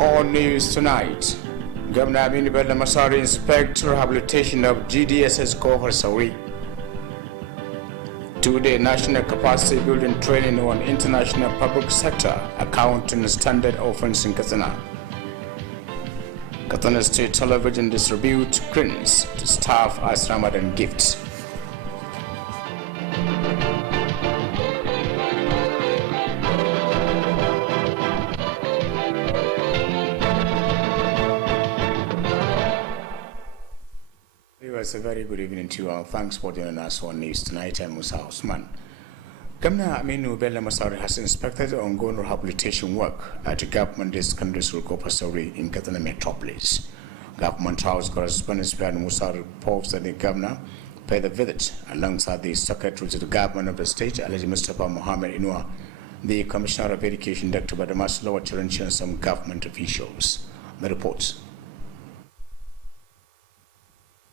On news tonight, Governor Aminu Bello Masari inspects rehabilitation of GDSS Kohar Sauri. Two-day national capacity building training on international public sector accounting standard offense in Katsina. Katsina State Television distributes greens to staff as Ramadan gifts. A very good evening to you all. Thanks for joining us on News Tonight. I'm Musa Osman. Governor Aminu Bello Masari has inspected the ongoing rehabilitation work at the government secondary school Kopasori in Katsina Metropolis. Government House correspondent Pian Musa reports that the governor paid a visit alongside the secretary to the government of the state, Alhaji Mustafa Mohammed Inua, the Commissioner of Education, Dr. Badamas Lower Chiranchi, and some government officials. The reports.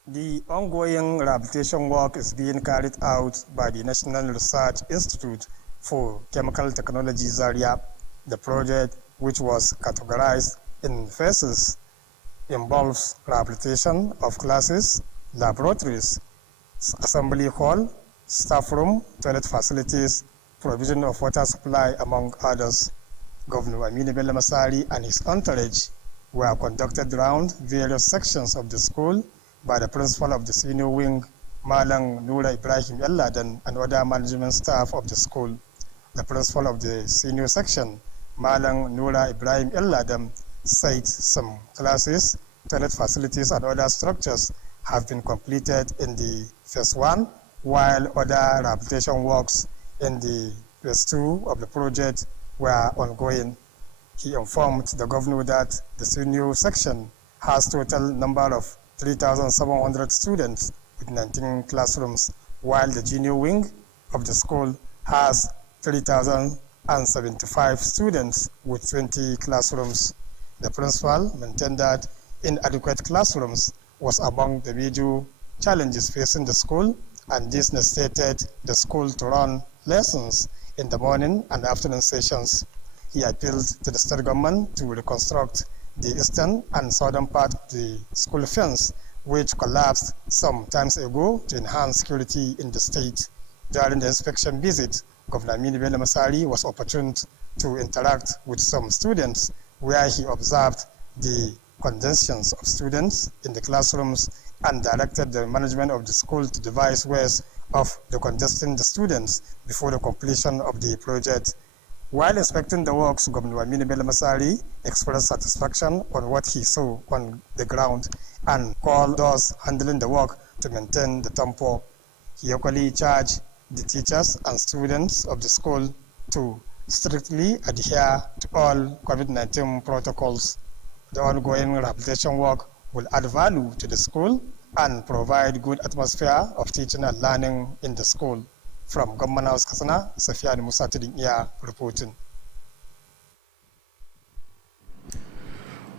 The ongoing rehabilitation work is being carried out by the National Research Institute for Chemical Technology Zaria. The project, which was categorized in phases, involves rehabilitation of classes, laboratories, assembly hall, staff room, toilet facilities, provision of water supply, among others. Governor Aminu Bello Masari and his entourage were conducted around various sections of the school by the principal of the senior wing, Malang Nura Ibrahim Elladan, and other management staff of the school. The principal of the senior section, Malang Nura Ibrahim Elladan, said some classes, toilet facilities, and other structures have been completed in the phase 1, while other rehabilitation works in the phase 2 of the project were ongoing. He informed the governor that the senior section has total number of 3,700 students with 19 classrooms, while the junior wing of the school has 3,075 students with 20 classrooms. The principal maintained that inadequate classrooms was among the major challenges facing the school, and this necessitated the school to run lessons in the morning and afternoon sessions. He appealed to the state government to reconstruct the eastern and southern part of the school fence, which collapsed some times ago, to enhance security in the state. During the inspection visit, Governor Aminu Bello Masari was opportune to interact with some students, where he observed the congestions of students in the classrooms and directed the management of the school to devise ways of decongesting the students before the completion of the project. While inspecting the works, Governor Aminu Bello Masari expressed satisfaction on what he saw on the ground and called those handling the work to maintain the tempo. He equally charged the teachers and students of the school to strictly adhere to all COVID-19 protocols. The ongoing rehabilitation work will add value to the school and provide good atmosphere of teaching and learning in the school. From Government House, Katsina, Safian Musa Tidingia reporting.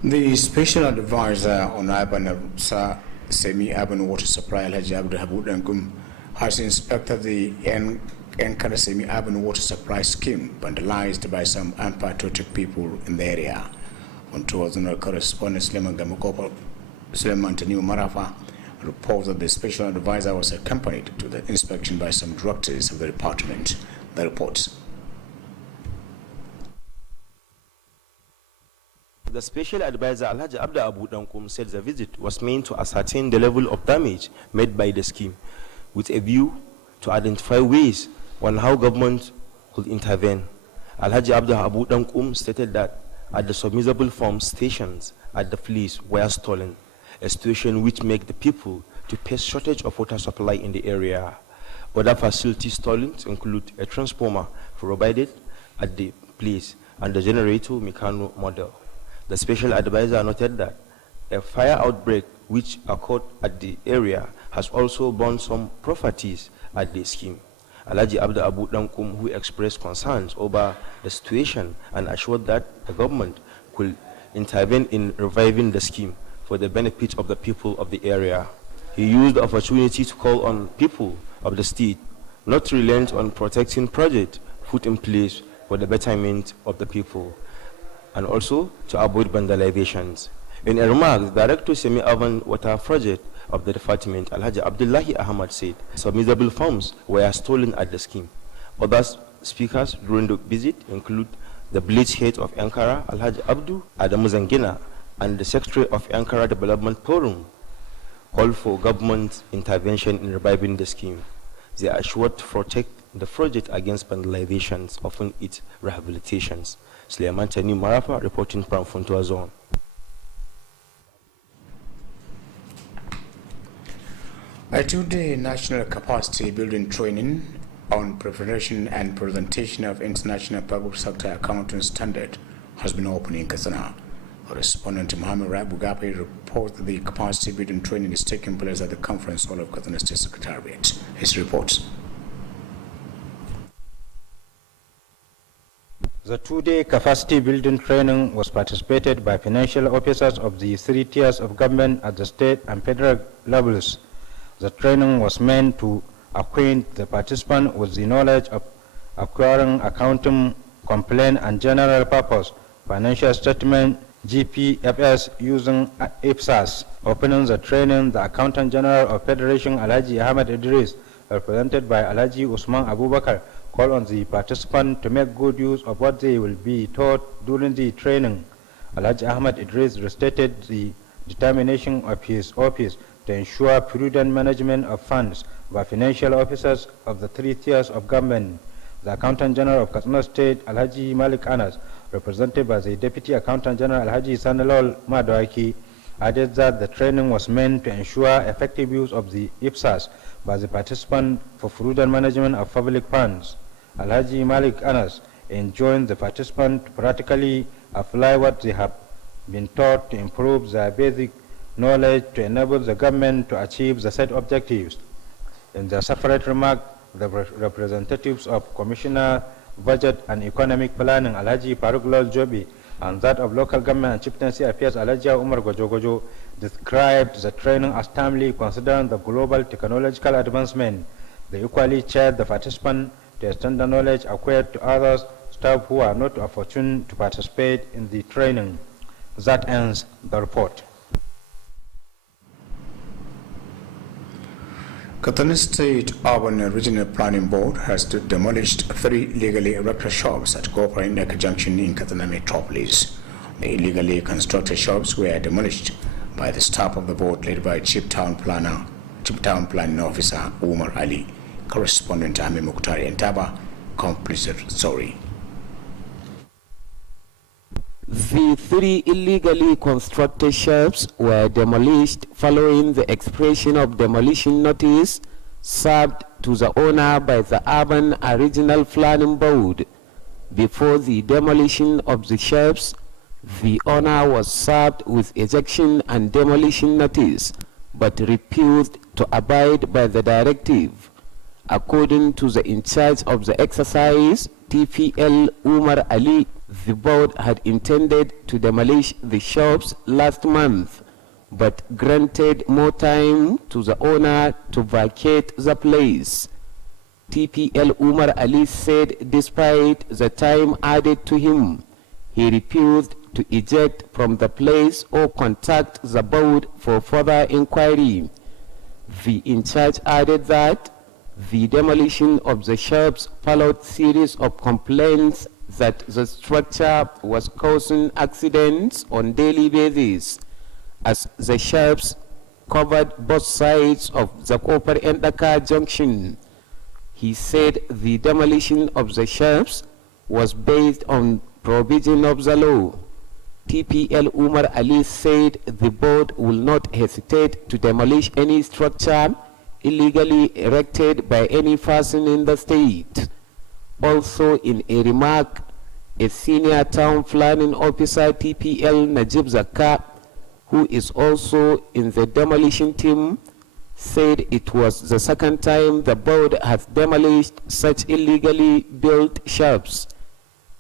The Special Advisor on Urban Semi-Urban Water Supply, Alhaji Abdul Habud, has inspected the Ankara Semi-Urban Water Supply Scheme vandalized by some unpatriotic people in the area. On tours, correspondent Suleiman Taniu Marafa reports that the Special Advisor was accompanied to the inspection by some directors of the department. The reports. The Special Advisor Alhaji Abda Abu Dankum said the visit was meant to ascertain the level of damage made by the scheme, with a view to identify ways on how government could intervene. Alhaji Abda Abu Dankum stated that at the submersible pump stations at the fleets were stolen, a situation which makes the people to face shortage of water supply in the area. Other facilities stolen include a transformer provided at the place and the generator Meccano model. The Special Advisor noted that a fire outbreak which occurred at the area has also burned some properties at the scheme. Alhaji Abda Abu Dankum, who expressed concerns over the situation and assured that the government could intervene in reviving the scheme for the benefit of the people of the area. He used the opportunity to call on people of the state not to relent on protecting projects put in place for the betterment of the people. and also to avoid vandalizations. In a remark, the Director Semi-Urban Water Project of the department, Alhaji Abdullahi Ahmad, said submersible farms were stolen at the scheme. Other speakers during the visit include the village head of Ankara, Alhaji Abdu Adamu Zangina, and the Secretary of Ankara Development Forum, called for government intervention in reviving the scheme. They are sure to protect the project against vandalizations of its rehabilitations. Suleiman Tani Marafa reporting from Funtua Zone. A two-day national capacity building training on preparation and presentation of international public sector accounting standard has been opened in Katsina. Correspondent Mohammed Rabu Gapi reports that the capacity building training is taking place at the conference hall of Katsina State Secretariat. His reports. The two-day capacity building training was participated by financial officers of the three tiers of government at the state and federal levels. The training was meant to acquaint the participant with the knowledge of acquiring accounting, complaint, and general purpose financial statement (GPFS) using IPSAS. Opening the training, the Accountant General of Federation Alhaji Ahmed Idris, represented by Alhaji Usman Abubakar, called on the participants to make good use of what they will be taught during the training. Alhaji Ahmed Idris restated the determination of his office to ensure prudent management of funds by financial officers of the three tiers of government. The Accountant General of Katsina State, Alhaji Malik Anas, represented by the Deputy Accountant General Alhaji Sanalol Madawaki, added that the training was meant to ensure effective use of the IPSAS by the participant for prudent management of public funds. Alhaji Malik Anas enjoined the participant to practically apply what they have been taught to improve their basic knowledge to enable the government to achieve the set objectives. In their separate remark, the representatives of Commissioner Budget and Economic Planning Alhaji Faruk Lal Jobi and that of Local Government and Chieftaincy Affairs Alhaji Umar Gojogojo described the training as timely considering the global technological advancement. They equally chaired the participants to extend the knowledge acquired to others, staff who are not opportune to participate in the training. That ends the report. Katsina State Urban and Regional Planning Board has demolished 3 illegally erected shops at Gopra Indaka Junction in Katsina Metropolis. The illegally constructed shops were demolished by the staff of the board led by Chief Town Planning Officer Umar Ali. Correspondent Ami Mukhtari Entaba completes the story. The 3 illegally constructed shops were demolished following the expression of demolition notice served to the owner by the Urban and Regional Planning Board. Before the demolition of the shops, the owner was served with ejection and demolition notice, but refused to abide by the directive. According to the in charge of the exercise, TPL Umar Ali, the board had intended to demolish the shops last month, but granted more time to the owner to vacate the place. TPL Umar Ali said despite the time added to him, he refused to eject from the place or contact the board for further inquiry. The in charge added that the demolition of the shops followed series of complaints that the structure was causing accidents on daily basis, as the shops covered both sides of the Kopar Endaka junction. He said the demolition of the shops was based on provision of the law. TPL Umar Ali said the board will not hesitate to demolish any structure illegally erected by any person in the state. Also, in a remark, a senior town planning officer, TPL Najib Zakka, who is also in the demolition team, said it was the second time the board has demolished such illegally built shops.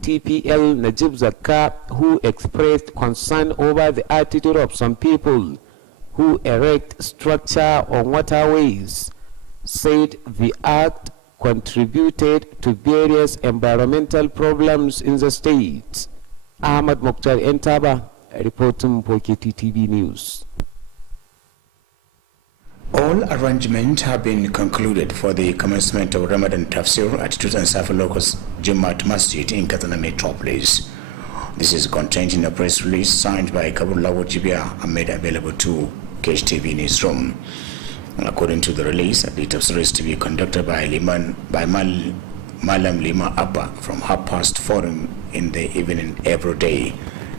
TPL Najib Zakka, who expressed concern over the attitude of some people who erect structure on waterways, said the act contributed to various environmental problems in the state. Ahmad Mokhtar Entaba, reporting for Kttv News. All arrangements have been concluded for the commencement of Ramadan Tafsir at Tutan Safa Locus Jumat Masjid in Katsina Metropolis. This is contained in a press release signed by Kabul Lawo Jibia and made available to Kttv Newsroom. According to the release, the tafsir is to be conducted by Malam Lima Abba from 4:30 in the evening every day.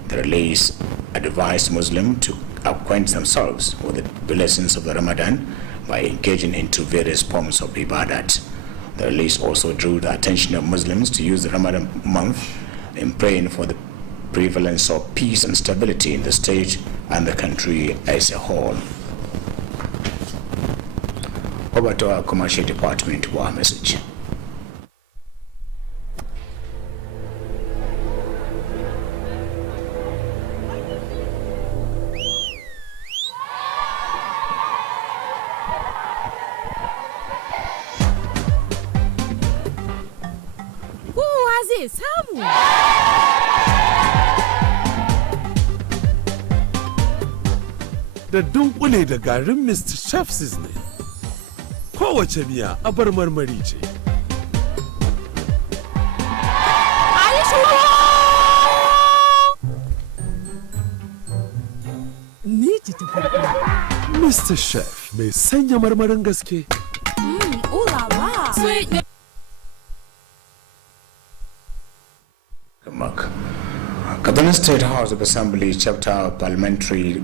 The release advised Muslims to acquaint themselves with the blessings of the Ramadan by engaging into various forms of ibadat. The release also drew the attention of Muslims to use the Ramadan month in praying for the prevalence of peace and stability in the state and the country as a whole. Over to our commercial department for our message. Samu. Da dunkule da garin Mr. Chef's ne. Kowace miya abar marmari ce. Ni ce ta farko. Mr. Chef mai sanya marmarin gaske. Ooh la la. Sweet. Kaduna State House of Assembly Chapter Parliamentary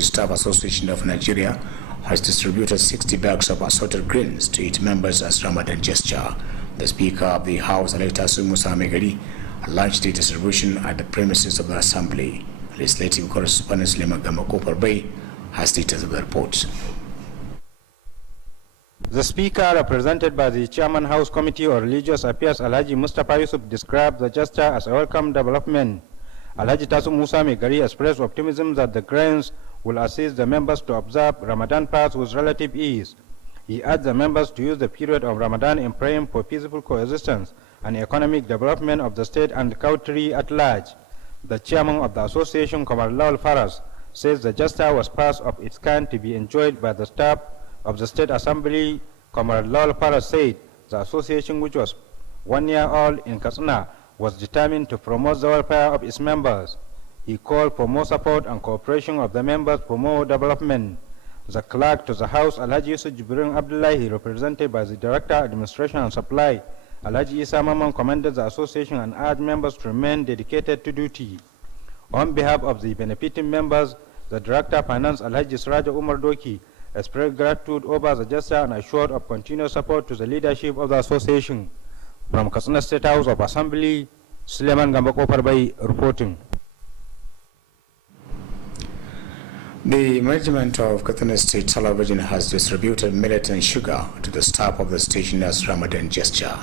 Staff Association of Nigeria has distributed 60 bags of assorted grains to its members as Ramadan gesture. The Speaker of the House, Alekta Musa Megari, launched the distribution at the premises of the Assembly. Legislative correspondent Suleiman Gamako Parbai has details of the report. The Speaker, represented by the Chairman House Committee on Religious Affairs, Alhaji Mustapha Yusuf, described the gesture as a welcome development. Alhaji Tasu Musa Megari expressed optimism that the grains will assist the members to observe Ramadan fast with relative ease. He urged the members to use the period of Ramadan in praying for peaceful coexistence and economic development of the state and the country at large. The chairman of the association, Kamar Lawal Faras, says the gesture was first of its kind to be enjoyed by the staff of the State Assembly. Kamar Lawal Faras said the association, which was 1 year old in Katsina, was determined to promote the welfare of its members. He called for more support and cooperation of the members for more development. The clerk to the House, Alhaji Yusuf Jibrin Abdullahi, represented by the Director, Administration and Supply, Alhaji Isa Maman, commended the association and urged members to remain dedicated to duty. On behalf of the benefiting members, the Director, Finance, Alhaji Siraja Umar Doki, expressed gratitude over the gesture and assured of continued support to the leadership of the association. From Katsina State House of Assembly, Suleiman Gambako Parbai reporting. The management of Katsina State Television has distributed millet and sugar to the staff of the station as Ramadan gesture.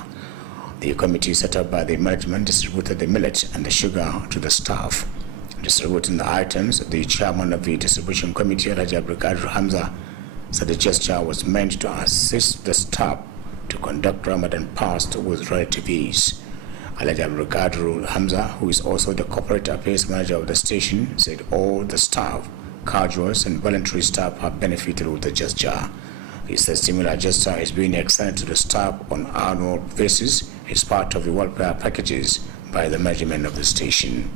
The committee set up by the management distributed the millet and the sugar to the staff. Distributing the items, the chairman of the distribution committee, Alhaji Abdul Hamza, said the gesture was meant to assist the staff to conduct Ramadan fast with relative ease. Alhaji Abdul Hamza, who is also the corporate affairs manager of the station, said all the staff, casuals and voluntary staff have benefited with the gesture. He said similar gesture is being extended to the staff on an annual basis as part of the welfare packages by the management of the station.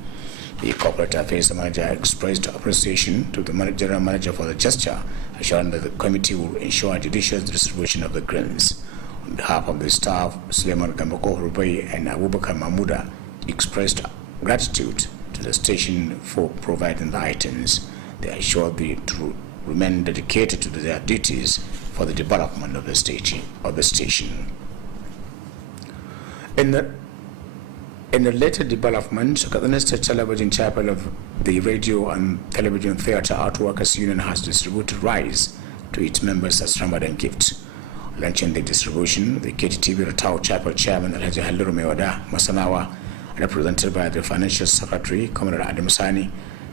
The corporate affairs manager expressed appreciation to the general manager for the gesture, assuring that the committee will ensure judicious distribution of the grains. On behalf of the staff, Suleiman Gambako Rubai and Abubakar Mahmuda expressed gratitude to the station for providing the items. They assured to remain dedicated to their duties for the development of the station. In the later development, Katsina State Television Chapel of the Radio and Television Theatre Art Workers Union has distributed rice to its members as Ramadan gift. Launching the distribution, the Kttv Ratau Chapel Chairman Alhaji Halliru Mewada Masanawa, represented by the Financial Secretary, Comrade Adam Sani,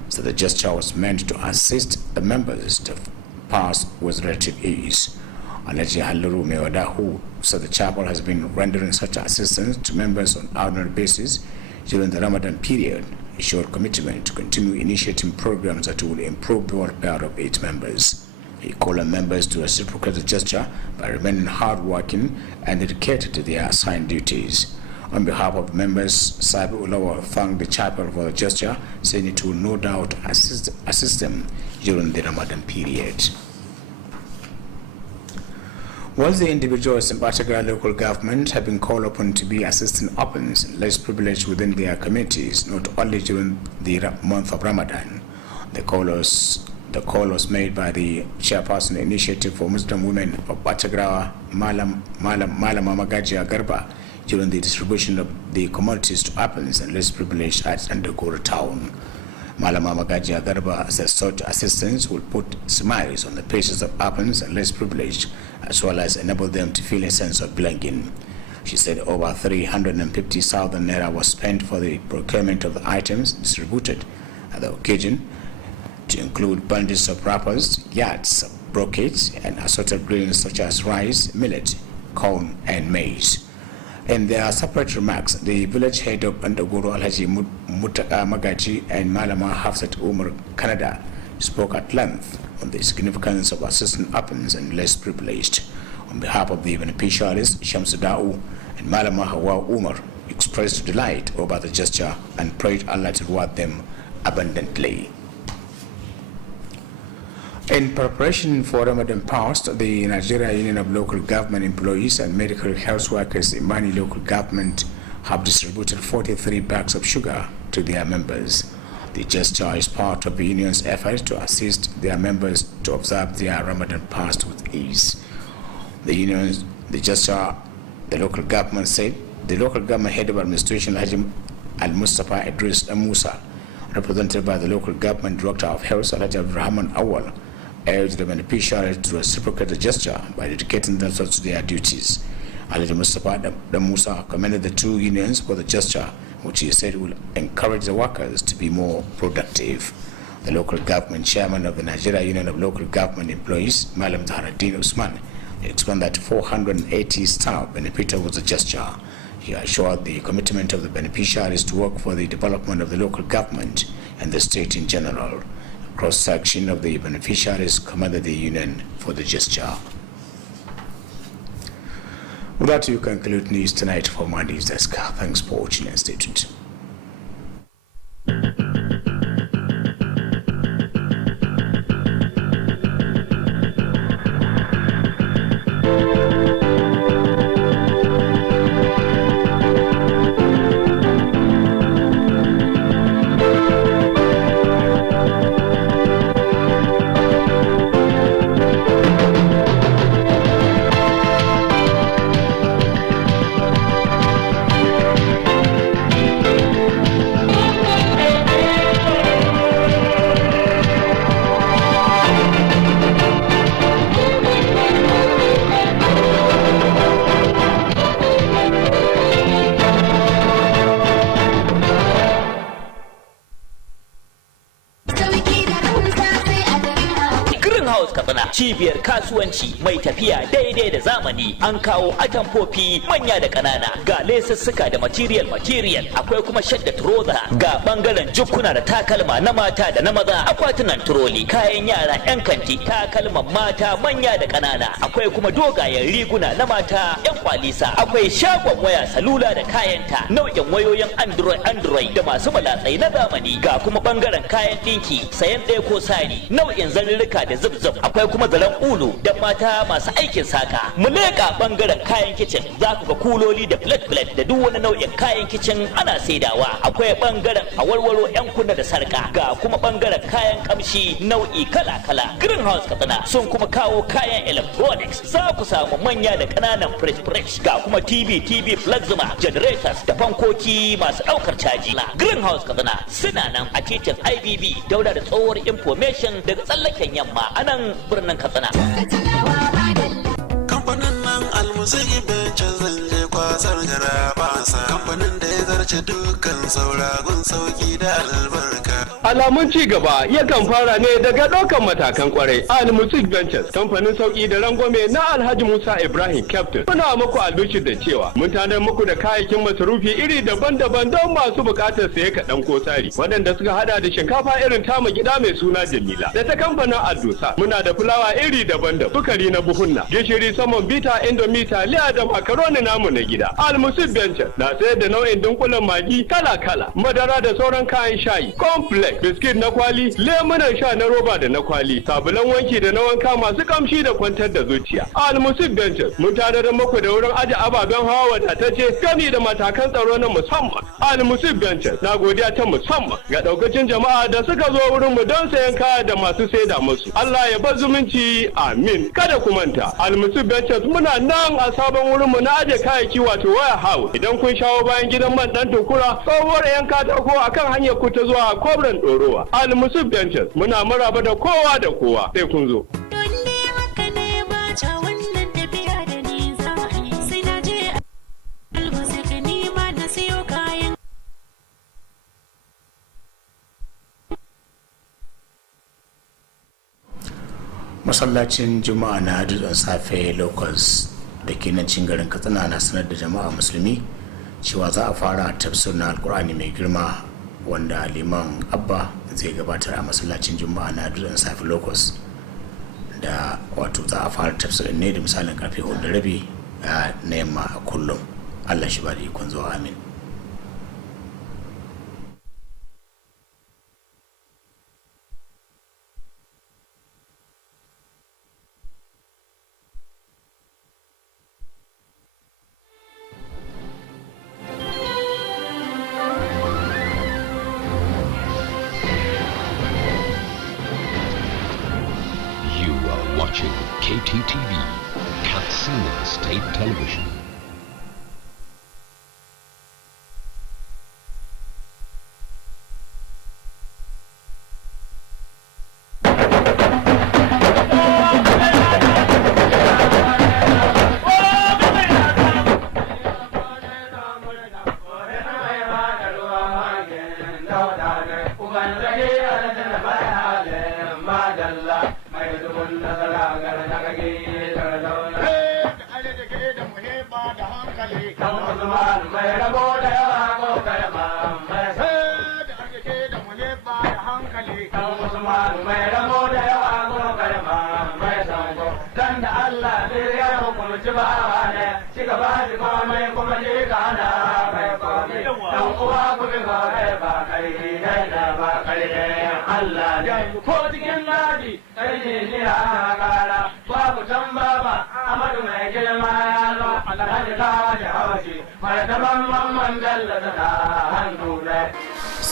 said the gesture was meant to assist the members to pass with relative ease. Alhaji Halliru Mewada, who said the chapel has been rendering such assistance to members on an ordinary basis during the Ramadan period, showed commitment to continue initiating programs that will improve the welfare of its members. He called on members to reciprocate the gesture by remaining hardworking and dedicated to their assigned duties. On behalf of members, Sabi Ulawa thanked the chapel for the gesture, saying it will no doubt assist them during the Ramadan period. Whilst the individuals in particular local government have been called upon to be assisting orphans and less privileged within their communities, not only during the month of Ramadan, the call was made by the chairperson initiative for Muslim women of Batagrawa, Malama Magaji Garba, during the distribution of the commodities to orphans and less privileged at Andagora town. Malama Magaji Garba says such assistance will put smiles on the faces of orphans and less privileged, as well as enable them to feel a sense of belonging. She said over 350,000 naira was spent for the procurement of the items distributed at the occasion, to include bundles of wrappers, yards, brocades, and assorted grains such as rice, millet, corn, and maize. In their separate remarks, the village head of Andagoro Alhaji Mutaka Magaji and Malama Hafsat Umar Canada spoke at length on the significance of assisting orphans and less privileged. On behalf of the beneficiaries, Shamsudau and Malama Hawa Umar expressed delight over the gesture and prayed Allah to reward them abundantly. In preparation for Ramadan past, the Nigeria Union of Local Government Employees and Medical Health Workers in Mani local government have distributed 43 bags of sugar to their members. The gesture is part of the union's effort to assist their members to observe their Ramadan fast with ease. The local government said, the local government head of administration Hajim Al-Mustafa Idris Musa, represented by the local government director of health Alhaji Rahman Awal, urged the beneficiaries to reciprocate the gesture by dedicating themselves to their duties. Alhaji Mustafa Musa commended the two unions for the gesture, which he said will encourage the workers to be more productive. The local government chairman of the Nigeria Union of Local Government Employees, Malam Zaharaddin Usman, explained that 480 staff benefited with the gesture. He assured the commitment of the beneficiaries to work for the development of the local government and the state in general. A cross-section of the beneficiaries commended the union for the gesture. With that, you conclude news tonight for my news desk. Thanks for watching and stay tuned. Cibiyar kasuwanci mai tafiya daidai da zamani, an kawo atamfofi manya da kanana, ga lesussuka da material akwai kuma shadda trouser, ga bangaren jukkuna da takalma na mata da na maza, akwatunan troli, kayan yara yan kanti, takalman mata manya da kanana, akwai kuma dogayen riguna na mata yan kwalisa, akwai shagon waya salula da kayanta, nau'in wayoyin android da masu malatsai na zamani, ga kuma bangaren kayan dinki, sayan ɗaya ko sari, nau'in zalurruka da zubzub, akwai kuma zaren ulu da mata masu aikin saka. Mu leƙa bangaren kayan kicin, za ku ga kuloli da plate da duk wani nau'in kayan kicin ana saidawa. Akwai bangaren awarwaro yan kunna da sarka, ga kuma bangaren kayan kamshi nau'i kala-kala. Greenhouse Katsina sun kuma kawo kayan electronics, za ku samu manya da ƙananan fridge, ga kuma TV plasma, generators da fankoki masu ɗaukar caji. Greenhouse Katsina suna nan a titin IBB daura da tsohuwar information daga tsallaken yamma a nan birnin Katsina. Kamfanin nan almusai bencin zanje kwasar gara basa. Kamfanin da ya zarce dukkan sauragun sauki da albarka. Alamun ci gaba yakan fara ne daga ɗaukan matakan kwarai. Al-Musik Ventures, kamfanin sauki da rangwame na Alhaji Musa Ibrahim Captain. Muna muku albishir da cewa mun tanar muku da kayayyakin masarufi iri daban-daban don masu buƙatar saye kaɗan ko tsari. Waɗanda suka hada da shinkafa irin tamu gida mai suna Jamila. Da ta kamfanin Aldusa, muna da fulawa iri daban-daban, sukari na buhunna, gishiri saman bita, indomie, taliya da makaroni namu na gida. Al-Musik Ventures na sayar da nau'in dunkulen magi kala-kala, madara da sauran kayan shayi, complex, biskit na kwali, lemunan sha na roba da na kwali, sabulan wanki da na wanka masu kamshi da kwantar da zuciya. Al-Musik Ventures mun tare da muku da wurin aje ababen hawa wadatacce gami da matakan tsaro na musamman. Al-Musik Ventures na godiya ta musamman ga daukacin jama'a da suka zo wurin mu don sayan kaya da masu saida musu. Allah ya bar zumunci, amin. Kada ku manta, Al-Musik Ventures muna nan a sabon wurin mu na aje kayayyaki wato waya house. Idan kun shawo bayan gidan man dan tukura, tsohuwar yan katako akan hanyar ku ta zuwa Kobran Dorowa. Al-Musik Ventures muna maraba da kowa da kowa, sai kun zo. Masallacin Juma'a na Dutsen Safe Locals da ke nan cin garin Katsina na sanar da jama'a musulmi cewa za a fara tafsir na Alkur'ani mai girma wanda liman Abba zai gabatar a masallacin Juma'a na Dutsen Safe Locals, da wato za a fara tafsirin ne da misalin karfe 4:30 na yamma a kullum. Allah shi ba da ikon zuwa, amin. Watching Kttv, Katsina State Television.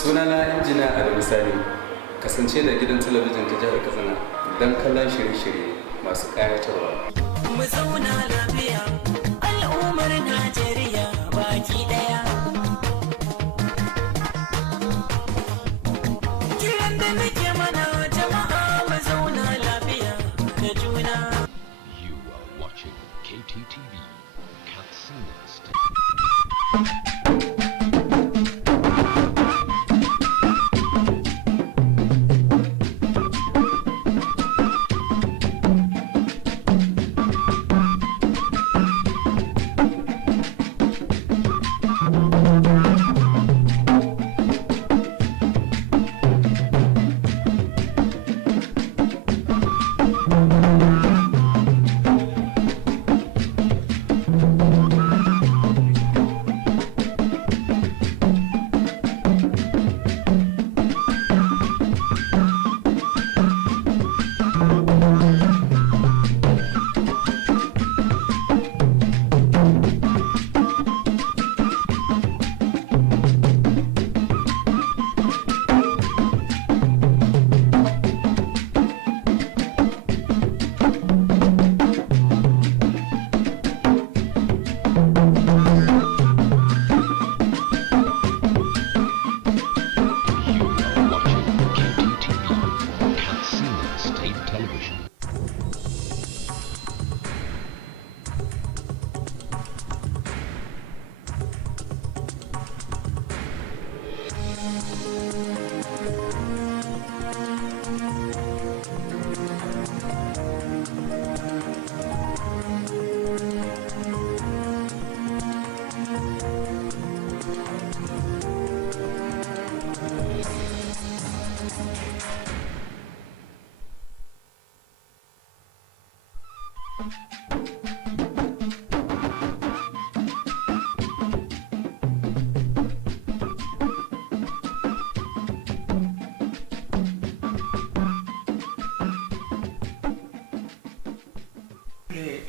Sunana injina a misali, kasance da gidan talabijin ta jihar Katsina don kallon shirye-shirye masu ƙayatarwa. Mu zauna lafiya, al'ummar Najeriya baki ɗaya. Kiran da muke mana jama'a mu zauna lafiya da juna. You are watching Kttv, Katsina State.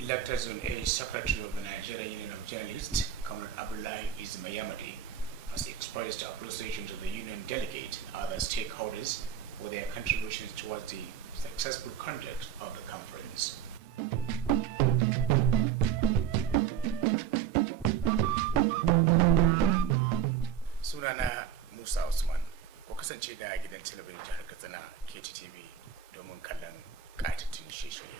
elected Zone A Secretary of the Nigerian Union of Journalists, Comrade Abdullahi Ismayamadi, has expressed appreciation to the union delegate and other stakeholders for their contributions towards the successful conduct of the conference. Sunana Musa Usman, ku kasance da gidan talabijin jihar Katsina Kttv domin kallon ƙayatattun shirye-shirye.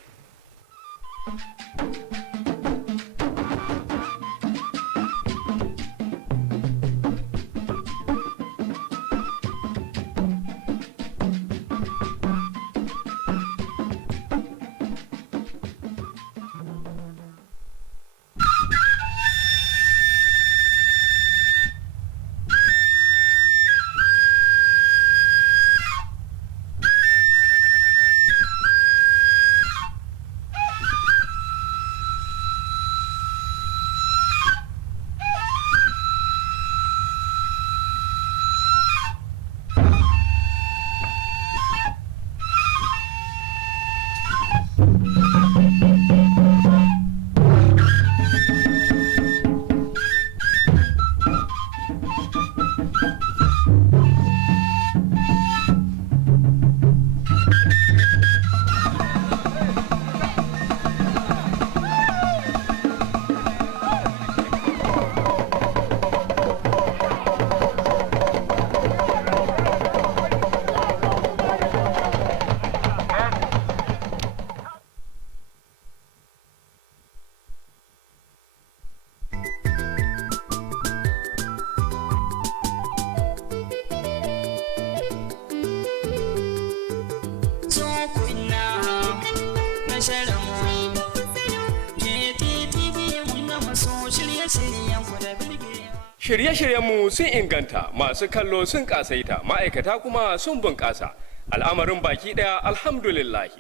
Shirye-shiryenmu sun inganta, masu kallo sun kasaita, ma'aikata kuma sun bunƙasa. Al'amarin baki ɗaya alhamdulillahi.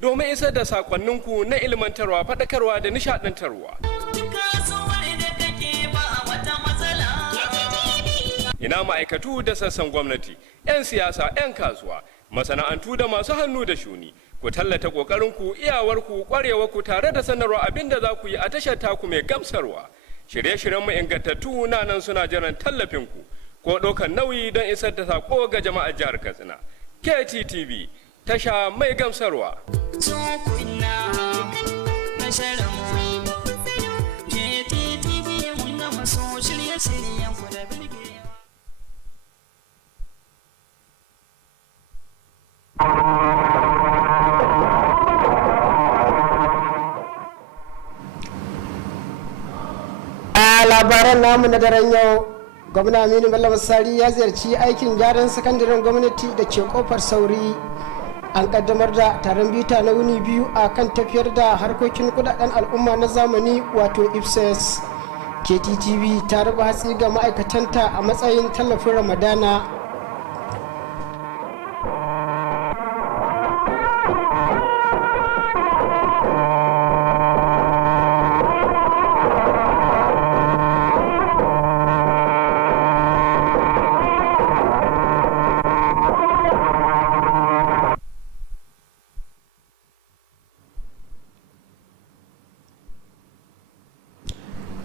Domin isar da sakonninku na ilmantarwa, faɗakarwa da nishaɗantarwa. Ina ma'aikatu da sassan gwamnati, 'yan siyasa, 'yan kasuwa, masana'antu da masu hannu da shuni. Ku tallata ƙoƙarinku, iyawarku, ƙwarewarku tare da sanarwa abin da za ku yi a tashar taku mai gamsarwa. Shirye-shiryenmu ingantattu na nan suna jiran tallafinku ko ɗaukar nauyi don isar da saƙo ga jama'ar jihar Katsina. Kttv, tasha mai gamsarwa. Labaran namu na daren yau, gwamna Aminu Bello Masari ya ziyarci aikin gyaran sakandaren gwamnati da ke kofar Sauri. An kaddamar da taron bita na wuni biyu a kan tafiyar da harkokin kudaden al'umma na zamani wato IPSES. Kttv ta raba hatsi ga ma'aikatanta a matsayin tallafin Ramadana.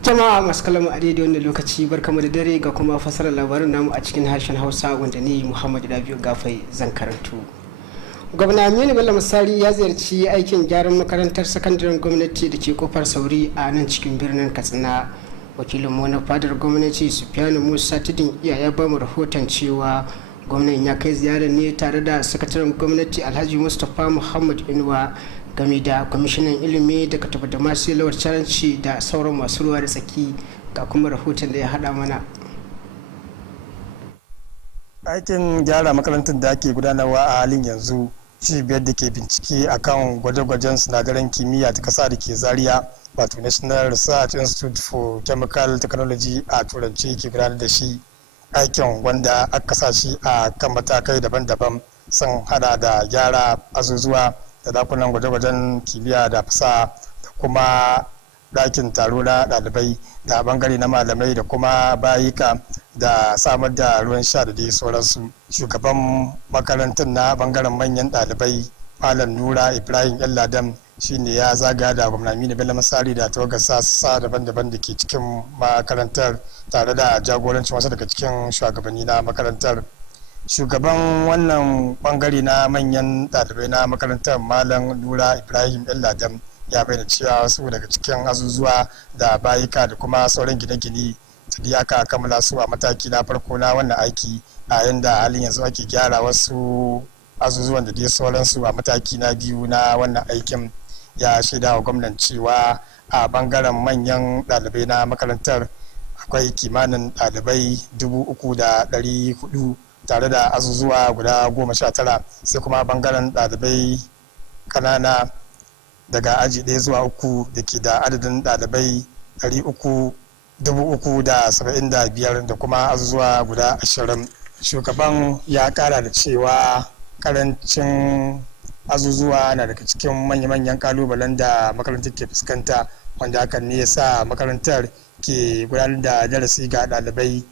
Jama'a masu kalamu a daidai wannan lokaci barkamu da dare ga kuma fasarar labarin namu a cikin harshen Hausa wanda ni Muhammadu Rabiu Gafai zan karantu. Gwamna Aminu Bello Masari ya ziyarci aikin gyaran makarantar sakandaren gwamnati da ke kofar Sauri a nan cikin birnin Katsina. Wakilin na fadar gwamnati Sufiyanu Musa Tudun iya ya ba mu rahoton cewa gwamnan ya kai ziyarar ne tare da sakataren gwamnati Alhaji Mustapha Muhammad Inuwa game da kwamishinan ilimi da Kttv da masu lawar caranci da sauran masu ruwa da tsaki ga kuma rahoton da ya hada mana. Aikin gyara makarantar da ake gudanarwa a halin yanzu cibiyar da ke bincike akan gwaje-gwajen sinadaran kimiyya ta kasa da ke Zaria wato National Research Institute for Chemical Technology a turanci ke gudanar da shi. Aikin wanda aka sa shi a kan matakai daban-daban sun hada da gyara azuzuwa da dakunan gwaje-gwajen kimiyya da fasaha da kuma dakin taro na ɗalibai da bangare na malamai da kuma bayika da samar da ruwan sha da dai sauransu. Shugaban makarantar na bangaren manyan ɗalibai Malam Nura Ibrahim Ladam shine ya zaga da gwamna Aminu Bello Masari da tawagar sassa daban-daban da ke cikin makarantar tare da jagorancin wasu daga cikin shugabanni na makarantar. Shugaban wannan bangare na manyan ɗalibai na makarantar Malam Nura Ibrahim Ladam ya bayyana cewa wasu daga cikin azuzuwa da bayika da kuma sauran gine-gine da aka kammala su a mataki na farko na wannan aiki, a yanda halin yanzu ake gyara wasu azuzuwan da dai sauransu a mataki na biyu na wannan aikin. Ya shaida wa gwamnan cewa a bangaren manyan ɗalibai na makarantar akwai kimanin ɗalibai 3,400 tare da azuzuwa guda 19, sai kuma bangaren ɗalibai kanana daga aji 1 zuwa 3 da ke da adadin ɗalibai 375 da kuma azuzuwa guda 20. Shugaban ya kara da cewa karancin azuzuwa na daga cikin manya-manyan kalubalen da makarantar ke fuskanta, wanda hakan ne ya sa makarantar ke gudanar da darasi ga ɗalibai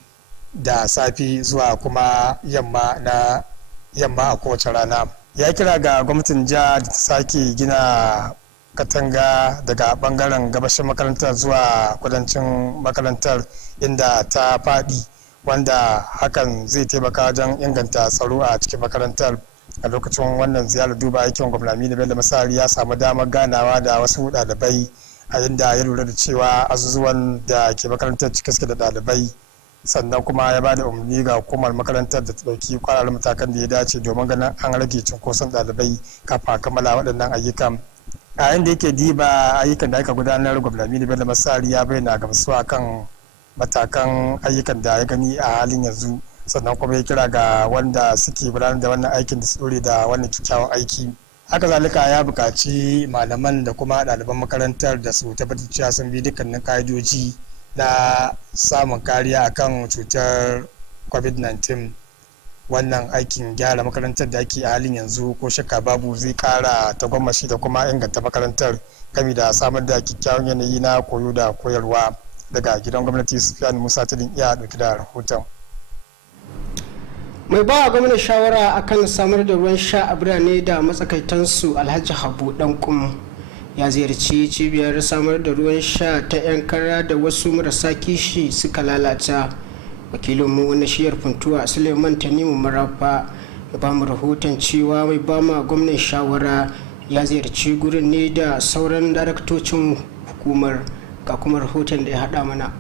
da safi zuwa kuma yamma a kowace rana. Ya kira ga gwamnatin jiha da ta sake gina katanga daga bangaren gabashin makarantar zuwa kudancin makarantar inda ta faɗi, wanda hakan zai taimaka wajen inganta tsaro a cikin makarantar. A lokacin wannan ziyarar duba aikin gwamna Aminu Bello Masari ya samu damar ganawa da wasu ɗalibai, a inda ya lura da cewa azuzuwan da ke makarantar cike suke da ɗalibai, sannan kuma ya ba da umarni ga hukumar makarantar da ta ɗauki kwararren matakan da ya dace domin ganin an rage cunkoson ɗalibai kafin a kammala waɗannan ayyukan. A yayin da yake diba ayyukan da aka gudanar, gwamna Aminu Bello Masari ya bayyana gamsuwa kan matakan ayyukan da ya gani a halin yanzu, sannan kuma ya kira ga wanda suke gudanar da wannan aikin da su dore da wannan kyakkyawan aiki. Haka zalika ya buƙaci malaman da kuma ɗaliban makarantar da su tabbatar cewa sun bi dukkanin ƙa'idoji na samun kariya akan cutar covid-19. Wannan aikin gyara makarantar da ake a halin yanzu ko shakka babu zai kara tagomashi da kuma inganta makarantar gami da samar da kyakkyawan yanayi na koyo da koyarwa. Daga gidan gwamnati, Sufyan Musa Tudun iya dauki da rahoton. Mai ba gwamnati shawara akan samar da ruwan sha a birane da matsakaitansu Alhaji Habu Dankum ya ziyarci cibiyar samar da ruwan sha ta 'yan kara da wasu marasa kishi suka lalata. Wakilinmu na shiyar Funtuwa Suleiman Tanimu Marafa ya ba mu rahoton cewa mai ba ma gwamnan shawara ya ziyarci gurin ne da sauran daraktocin hukumar, ga kuma rahoton da ya haɗa mana.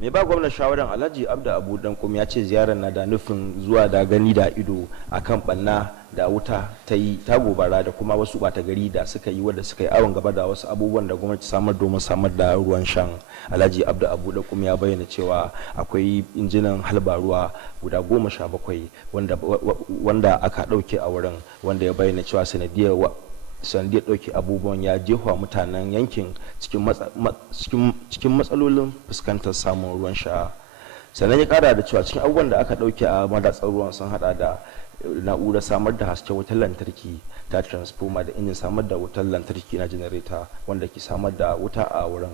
Mai ba gwamnan shawaran Alhaji Abu Dankum ya ce ziyarar na da nufin zuwa da gani da ido akan banna da wuta ta yi ta gobara da kuma wasu bata gari da suka yi wadda suka yi awon gaba da wasu abubuwan da gwamnati samar domin samar da ruwan shan. Alhaji Abu Dankum ya bayyana cewa akwai injinan halba ruwa guda 17 wanda aka dauke a wurin, wanda ya bayyana cewa sanadiyar ɗauke abubuwan ya jefa mutanen yankin cikin matsalolin fuskantar samun ruwan sha. Sannan ya kara da cewa cikin abubuwan da aka ɗauke a madatsar ruwan sun hada da na'urar samar da hasken wutar lantarki ta transformer da injin samar da wutar lantarki na janareta wanda ke samar da wuta a wurin.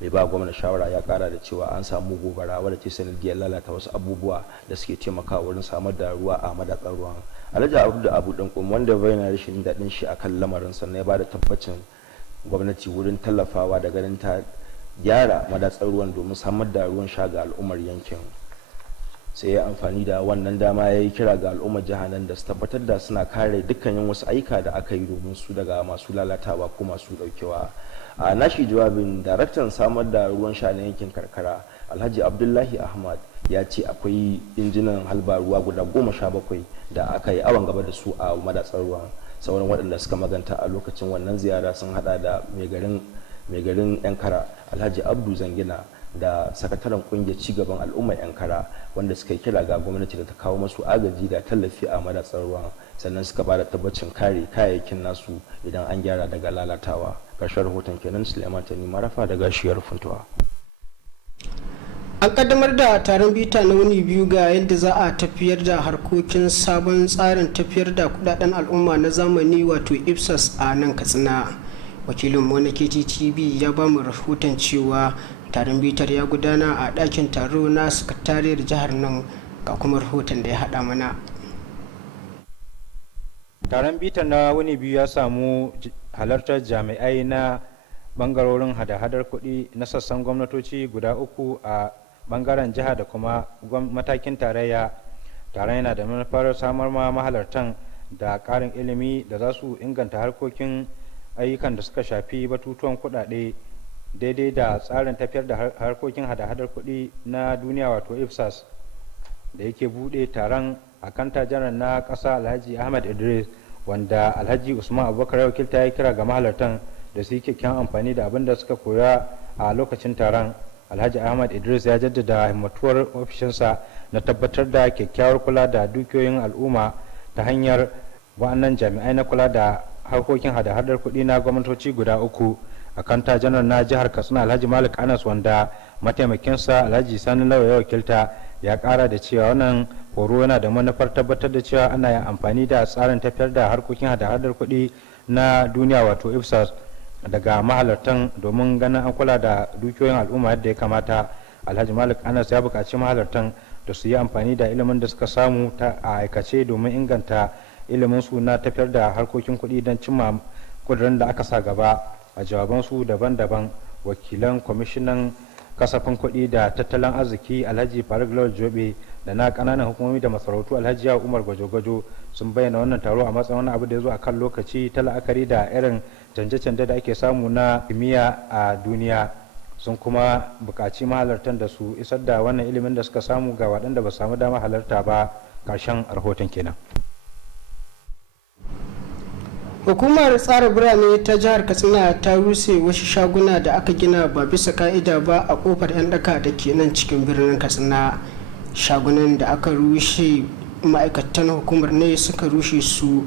Mai ba gwamna shawara ya kara da cewa an samu gobara wadda ce sanadiyar lalata wasu abubuwa da suke taimakawa wurin samar da ruwa a madatsar ruwan. Alhaji Abu Dankum wanda bayyana rashin daɗin shi akan lamarin, sannan ya ba da tabbacin gwamnati wurin tallafawa da ganin ta gyara madatsar ruwan domin samar da ruwan sha ga al'ummar yankin. Sai ya amfani da wannan dama ya yi kira ga al'ummar jihar nan da su tabbatar da suna kare dukkanin wasu ayyuka da aka yi domin su daga masu lalatawa ko masu daukewa. A nashi jawabin, daraktan samar da ruwan sha na yankin karkara Alhaji Abdullahi Ahmad ya ce akwai injinan halba ruwa guda 17 da aka yi awon gaba da su a madatsar ruwan. Sauran waɗanda suka maganta a lokacin wannan ziyara sun hada da mai garin Yankara Alhaji Abdu Zangina da sakataren kungiyar cigaban al'ummar Yankara, wanda suka yi kira ga gwamnati da ta kawo masu agaji da tallafi a madatsar ruwan, sannan suka ba da tabbacin kare kayayyakin nasu idan an gyara daga lalatawa. Ƙarshen rahoton kenan. Suleiman Tani Marafa daga shiyar Funtuwa. An kaddamar da taron bita na wuni biyu ga yadda za a tafiyar da harkokin sabon tsarin tafiyar da kudaden al'umma na zamani wato IPSAS a nan Katsina. Wakilinmu na Kttv ya ba mu rahoton cewa taron bitar ya gudana a ɗakin taro na sakatariyar jihar nan, ga kuma rahoton da ya haɗa mana. taron bitan na wuni biyu ya samu halartar jami'ai na bangarorin hada-hadar kuɗi na sassan gwamnatoci guda uku a bangaren jiha da kuma matakin tarayya. Taron yana da manufar samar ma mahalartan da ƙarin ilimi da za su inganta harkokin ayyukan da suka shafi batutuwan kuɗaɗe daidai da tsarin tafiyar da harkokin hada-hadar kuɗi na duniya wato IFSAS. Da yake buɗe taron akanta janar na ƙasa Alhaji Ahmad Idris, wanda Alhaji Usman Abubakar ya wakilta, ya kira ga mahalartan da su yi kyakkyawan amfani da abin da suka koya a lokacin taron. Alhaji Ahmad Idris ya jaddada himmatuwar ofishinsa na tabbatar da kyakkyawar kula da dukiyoyin al'umma ta hanyar wa'annan jami'ai na kula da harkokin hada-hadar kuɗi na gwamnatoci guda uku. Akanta janar na jihar Katsina Alhaji Malik Anas, wanda mataimakinsa Alhaji Sani Lawa ya wakilta, ya kara da cewa wannan horo yana da manufar tabbatar da cewa ana yin amfani da tsarin tafiyar da harkokin hada-hadar kuɗi na duniya wato IFSAS daga mahalartan domin ganin an kula da dukiyoyin al'umma yadda ya kamata. Alhaji Malik Anas ya buƙaci mahalartan da su yi amfani da ilimin da suka samu ta a aikace domin inganta ilimin su na tafiyar da harkokin kuɗi don cimma kudurin da aka sa gaba. A jawabansu daban-daban, wakilan kwamishinan kasafin kuɗi da tattalin arziki Alhaji Faruk Lawal Jobe da na ƙananan hukumomi da masarautu Alhaji Yawo Umar Gwajo-Gwajo sun bayyana wannan taro a matsayin wani abu da ya zo a kan lokaci ta la'akari da irin canje-canje da ake samu na kimiyya a duniya. Sun kuma buƙaci mahalartan da su isar da wannan ilimin da suka samu ga waɗanda ba samu dama halarta ba. Ƙarshen rahoton kenan. Hukumar tsara birane ta jihar Katsina ta ruse wasu shaguna da aka gina ba bisa ka'ida ba a kofar 'yan daka da ke nan cikin birnin Katsina. Shagunan da aka rushe ma'aikatan hukumar ne suka rushe su,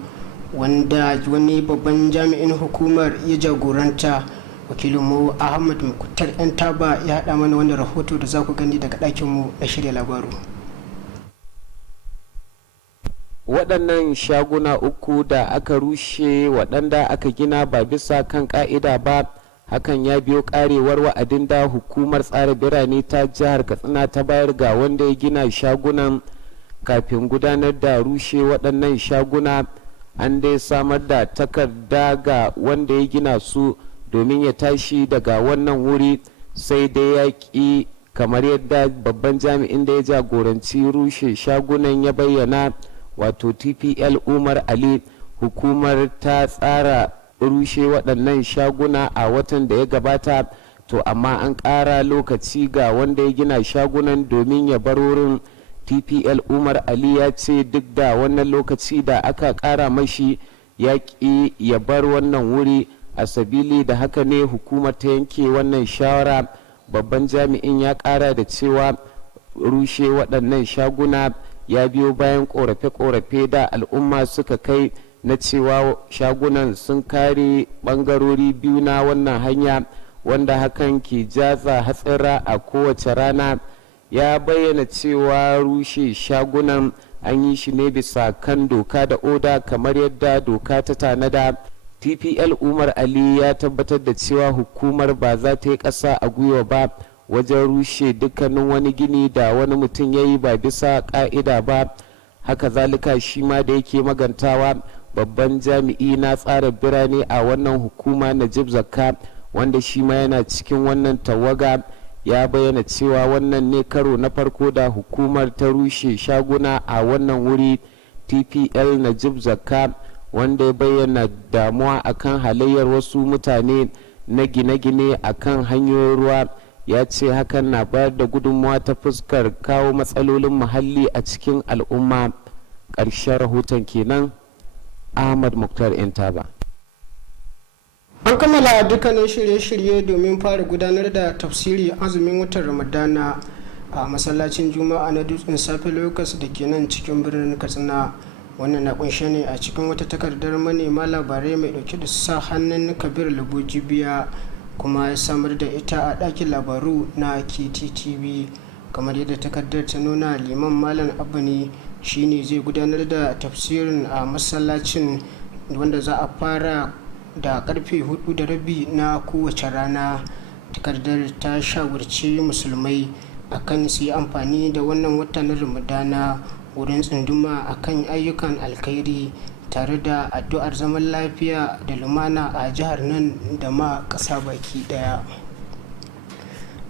wanda wani babban jami'in hukumar ya jagoranta. Wakilinmu Ahmad Mukutar 'yan taba ya haɗa mana wani rahoto da za ku gani daga ɗakinmu na shirya labaru. Waɗannan shaguna uku da aka rushe waɗanda aka gina ba bisa kan ƙa'ida ba, hakan ya biyo ƙarewar wa'adin da hukumar tsara birane ta jihar Katsina ta bayar ga wanda ya gina shagunan. Kafin gudanar da rushe waɗannan shaguna, an dai samar da takarda ga wanda ya gina su domin ya tashi daga wannan wuri, sai dai ya ƙi, kamar yadda babban jami'in da ya jagoranci rushe shagunan ya bayyana, wato TPL Umar Ali. Hukumar ta tsara rushe waɗannan shaguna a watan da ya gabata, to amma an ƙara lokaci ga wanda ya gina shagunan domin ya bar wurin. TPL Umar Ali ya ce duk da wannan lokaci da aka ƙara mashi, ya ƙi ya bar wannan wuri, a sabili da haka ne hukumar ta yanke wannan shawara. Babban jami'in ya ƙara da cewa rushe waɗannan shaguna ya biyo bayan korafe-korafe da al'umma suka kai na cewa shagunan sun kare bangarori biyu na wannan hanya, wanda hakan ke jaza hatsira a kowace rana. Ya bayyana cewa rushe shagunan an yi shi ne bisa kan doka da oda kamar yadda doka ta tanada. TPL Umar Ali ya tabbatar da cewa hukumar ba za ta yi ƙasa a gwiwa ba wajen rushe dukkanin wani gini da wani mutum ya yi ba bisa ka'ida ba. Haka zalika shi ma da yake magantawa, babban jami'i na tsara birane a wannan hukuma Najib Zakka, wanda shi ma yana cikin wannan tawaga, ya bayyana cewa wannan ne karo na farko da hukumar ta rushe shaguna a wannan wuri. TPL Najib Zakka, wanda ya bayyana damuwa akan halayyar wasu mutane na gine-gine akan hanyoyin ruwa, ya ce hakan na bayar da gudunmawa ta fuskar kawo matsalolin muhalli a cikin al'umma. Ƙarshen rahoton kenan. Ahmad Muktar Intaba. An kammala dukkanin shirye-shirye domin fara gudanar da tafsiri azumin watan Ramadana a masallacin Juma'a na Dutsen Safe Locus da ke nan cikin birnin Katsina. Wannan na kunshe ne a cikin wata takardar manema labarai mai dauke da sa hannun Kabir Labuji Biya, kuma ya samar da ita a ɗakin labaru na Kttv. Kamar yadda takardar ta nuna, liman Malam Abba ne shine zai gudanar da tafsirin a masallacin, wanda za a fara da karfe 4:30 na kowace rana. Takardar ta shawarci musulmai akan su yi amfani da wannan watan Ramadana wurin tsunduma akan ayyukan alkhairi tare da addu'ar zaman lafiya da lumana a jihar nan da ma ƙasa baki ɗaya.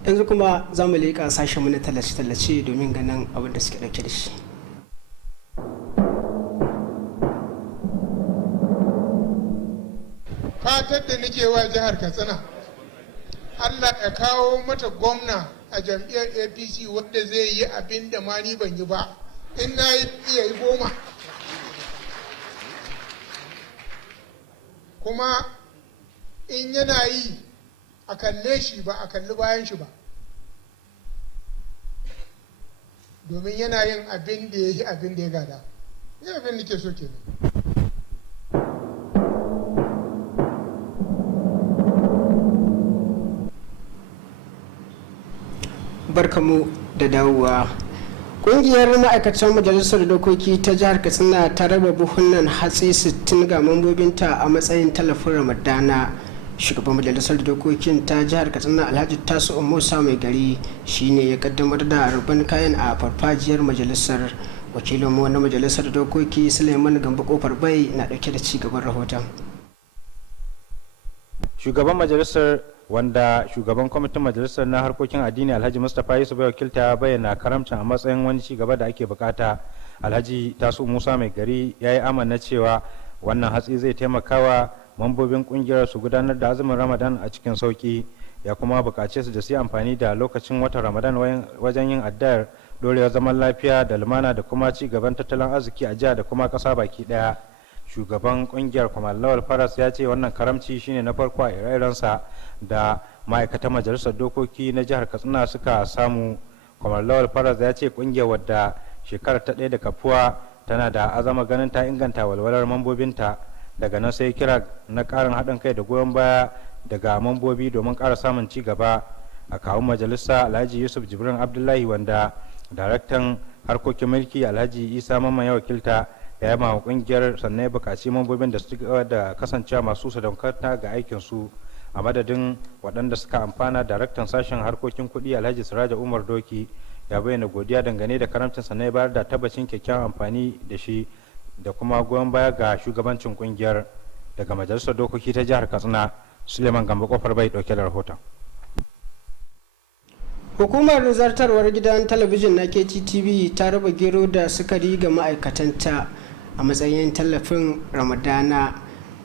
Yanzu kuma za mu leƙa sashenmu na tallace-tallace domin ganin abin da suke ɗauke da shi. fatar da nake wa jihar Katsina, Allah ya kawo mata gwamna a jam'iyyar APC wanda zai yi abin da ma ni ban yi ba, in na iya yi 10. Kuma in yana yi a kalle shi ba a kalli bayan shi ba, domin yana yin abin da ya yi abin da ya gada. Ni abin da ke so kenan. Barkamu da dawowa. Kungiyar ma'aikatan majalisar dokoki ta jihar Katsina ta raba buhunan hatsi 60 ga mambobinta a matsayin tallafin Ramadana. Shugaban majalisar dokokin ta jihar Katsina Alhaji Tasu Musa mai gari shine ya kaddamar da rabon kayan a farfajiyar majalisar. Wakilin mu na majalisar dokoki Suleiman Gambo Kofar Bai na dauke da ci gaban rahoton. Shugaban majalisar wanda shugaban kwamitin majalisar na harkokin addini Alhaji Mustapha Yusuf ya wakilta ya bayyana karamcin a matsayin wani ci gaba da ake bukata. Alhaji Tasu Musa mai gari ya yi amanna cewa wannan hatsi zai taimakawa mambobin kungiyar su gudanar da azumin Ramadan a cikin sauki, ya kuma bukace su da su yi amfani da lokacin watan Ramadan wajen yin addu'ar dorewar zaman lafiya da lumana da kuma ci gaban tattalin arziki a jiha da kuma kasa baki daya. Shugaban kungiyar Kamal Lawal Faras ya ce wannan karamci shine na farko a ire-irensa da ma'aikatan majalisar dokoki na jihar Katsina suka samu. Kamal Lawal Faras ya ce kungiyar wadda shekarar ta ɗaya da kafuwa tana da azama ganin ta inganta walwalar mambobinta. Daga nan sai kira na ƙarin haɗin kai da goyon baya daga mambobi domin ƙara samun ci gaba. A kawun majalisa Alhaji Yusuf Jibrin Abdullahi wanda daraktan harkokin mulki Alhaji Isa Mamman ya wakilta ya yi ma kungiyar sannan ya bukaci mambobin da su da kasancewa masu sadaukarta ga aikinsu. A madadin waɗanda suka amfana, daraktan sashen harkokin kuɗi Alhaji Siraja Umar Doki ya bayyana godiya dangane da karamcin sannan ya bayar da tabbacin kyakkyawan amfani da shi da kuma goyon baya ga shugabancin kungiyar. Daga majalisar dokoki ta jihar Katsina, Suleiman Gambo Kofar Bai dauke da rahoton. Hukumar zartarwar gidan talabijin na Kttv ta raba gero da sukari ga ma'aikatanta a matsayin tallafin Ramadana.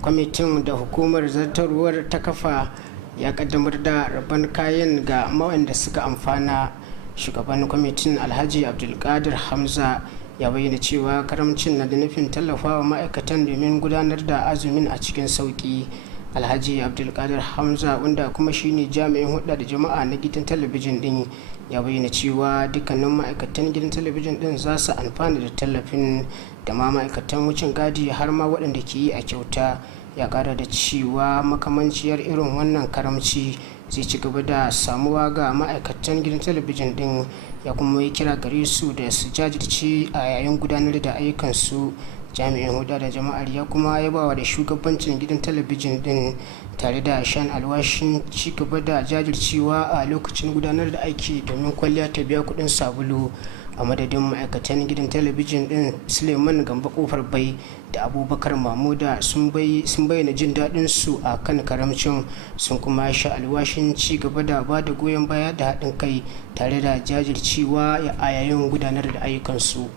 Kwamitin da hukumar zartarwar ta kafa ya kaddamar da rabon kayan ga waɗanda suka amfana. Shugaban kwamitin Alhaji Abdulkadir Hamza ya bayyana cewa karamcin na da nufin tallafawa ma'aikatan domin gudanar da azumin a cikin sauki. Alhaji Abdulkadir Hamza, wanda kuma shine jami'in hulɗa da jama'a na gidan talabijin din, ya bayyana cewa dukkanin ma'aikatan gidan talabijin din za su amfana da tallafin da ma ma'aikatan wucin gadi har ma waɗanda ke yi a kyauta. Ya ƙara da cewa makamanciyar irin wannan karamci zai ci gaba da samuwa ga ma'aikatan gidan talabijin din, ya kuma yi kira gare su da su jajirce a yayin gudanar da ayyukansu. Jami'in hulɗa da jama'ar ya kuma yabawa da shugabancin gidan talabijin din tare da shan alwashin ci gaba da jajircewa a lokacin gudanar da aiki domin kwalliya ta biya kuɗin sabulu. A madadin ma'aikatan gidan talabijin din, Suleiman Gamba Kofar Bai da Abubakar Mamuda sun bayyana jin daɗin su a kan karamcin, sun kuma sha alwashin ci gaba da ba da goyon baya da haɗin kai tare da jajircewa a yayin gudanar da ayyukansu.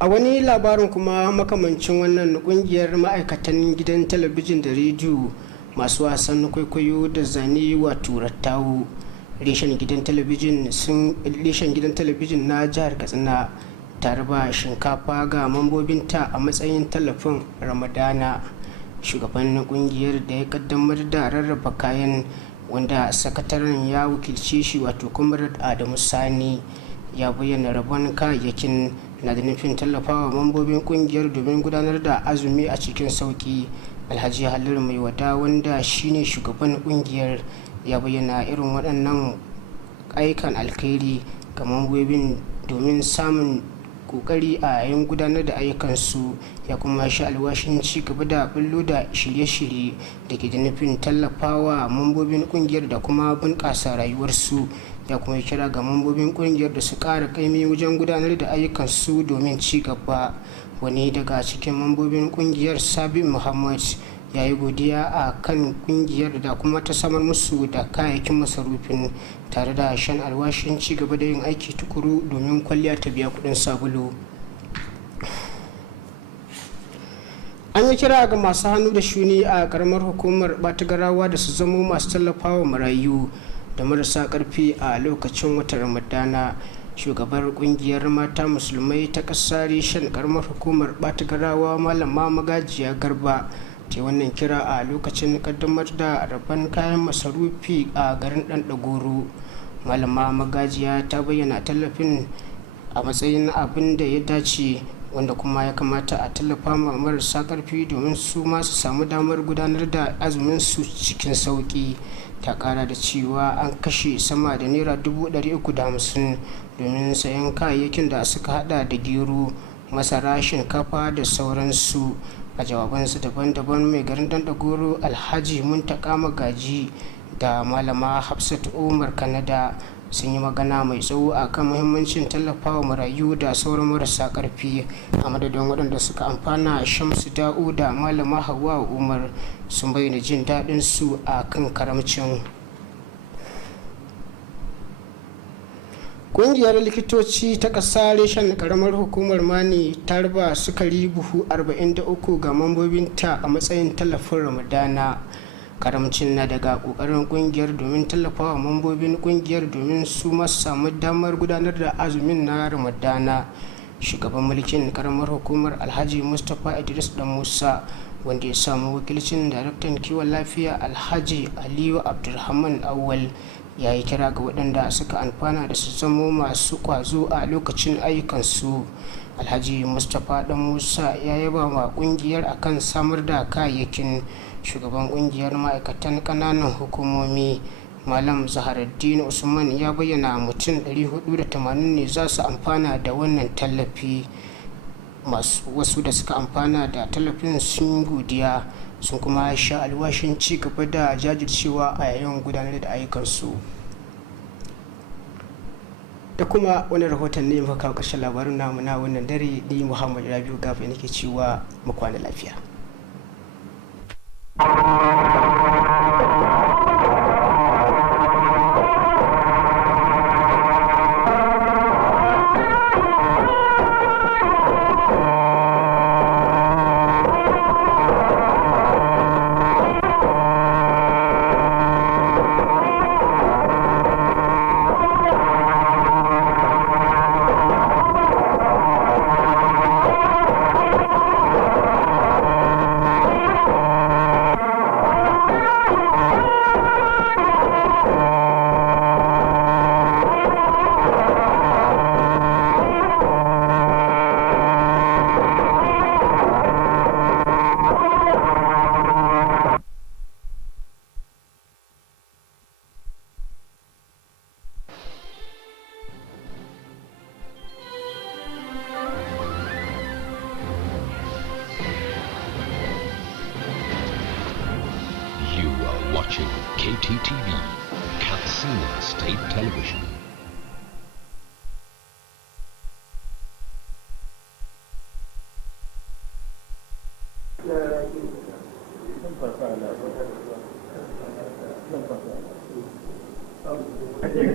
A wani labarin kuma makamancin wannan, kungiyar ma'aikatan gidan talabijin da rediyo masu wasan kwaikwayo da zane wato rattawu reshen gidan talabijin na jihar Katsina ta raba shinkafa ga mambobinta a matsayin tallafin Ramadana. Shugaban kungiyar da ya kaddamar da rarraba kayan, wanda sakataren ya wakilce shi wato Comrade Adamu Sani, ya bayyana rabon kayayyakin na da nufin tallafawa mambobin kungiyar domin gudanar da azumi a cikin sauki. Alhaji Halil Mai Wada, wanda shine shugaban kungiyar, ya bayyana irin waɗannan ayyukan alkhairi ga mambobin domin samun kokari a yayin gudanar da ayyukansu. Ya kuma sha alwashin ci gaba da bullo da shirye-shirye da ke da nufin tallafawa mambobin kungiyar da kuma bunƙasa rayuwarsu. Ya kuma kira ga mambobin kungiyar da su ƙara kaimi wajen gudanar da ayyukansu domin ci gaba. wani daga cikin mambobin kungiyar Sabi Muhammad ya yi godiya a kan kungiyar da kuma ta samar musu da kayayyakin masarufin tare da shan alwashin ci gaba da yin aiki tukuru domin kwalliya ta biya kudin sabulu. An yi kira ga masu hannu da shuni a karamar hukumar Batagarawa da su zamo masu tallafawa marayu da marasa karfi a lokacin watan Ramadana. Shugabar kungiyar mata musulmai ta ƙasa reshen karamar hukumar Batagarawa Malama Magajiya Garba ta wannan kira a lokacin kaddamar da rabon kayan masarufi a garin Ɗanɗagoro. Malama Magajiya ta bayyana tallafin a matsayin abin da ya dace wanda kuma ya kamata a tallafa ma marasa karfi domin su ma su samu damar gudanar da azumin su cikin sauki. Ta kara da cewa an kashe sama da naira 350 domin sayan kayayyakin da suka hada da gero, masara, shinkafa da sauransu. A jawabansu daban-daban mai garin Dandagoro Alhaji Muntaka Magaji da Malama Hafsat Umar Kanada sun yi magana mai tsawo a kan muhimmancin tallafawa marayu da sauran marasa karfi. A madadin waɗanda suka amfana, Shamsu Da'u da Malama Hauwa Umar sun bayyana jin daɗin su a kan karamcin. Ƙungiyar likitoci ta ƙasa reshen ƙaramar hukumar Mani ta raba sukari buhu 43 ga mambobinta a matsayin tallafin Ramadana. Karamcin na daga ƙoƙarin ƙungiyar domin tallafawa mambobin ƙungiyar domin su masu samu damar gudanar da azumin na Ramadana. Shugaban mulkin ƙaramar hukumar Alhaji Mustapha Idris Dan Musa, wanda ya samu wakilcin daraktan kiwon lafiya Alhaji Aliyu Abdulrahman Awal, ya yi kira ga waɗanda suka amfana da su zamo masu ƙwazo a lokacin ayyukansu. Alhaji Mustapha Dan Musa ya yaba ma ƙungiyar akan samar da kayayyakin. Shugaban ƙungiyar ma'aikatan ƙananan hukumomi Malam Zaharuddin Usman ya bayyana mutum 480 ne za su amfana da wannan tallafi. Wasu da suka amfana da tallafin sun godiya, sun kuma sha alwashin ci gaba da jajircewa a yayin gudanar da ayyukansu. Da kuma wani rahoton ne muka kawo ƙarshen labarin namu na wannan dare. Ni Muhammad Rabiu Gafe nake cewa mu kwana lafiya. Watching Kttv, Katsina State Television. Thank you.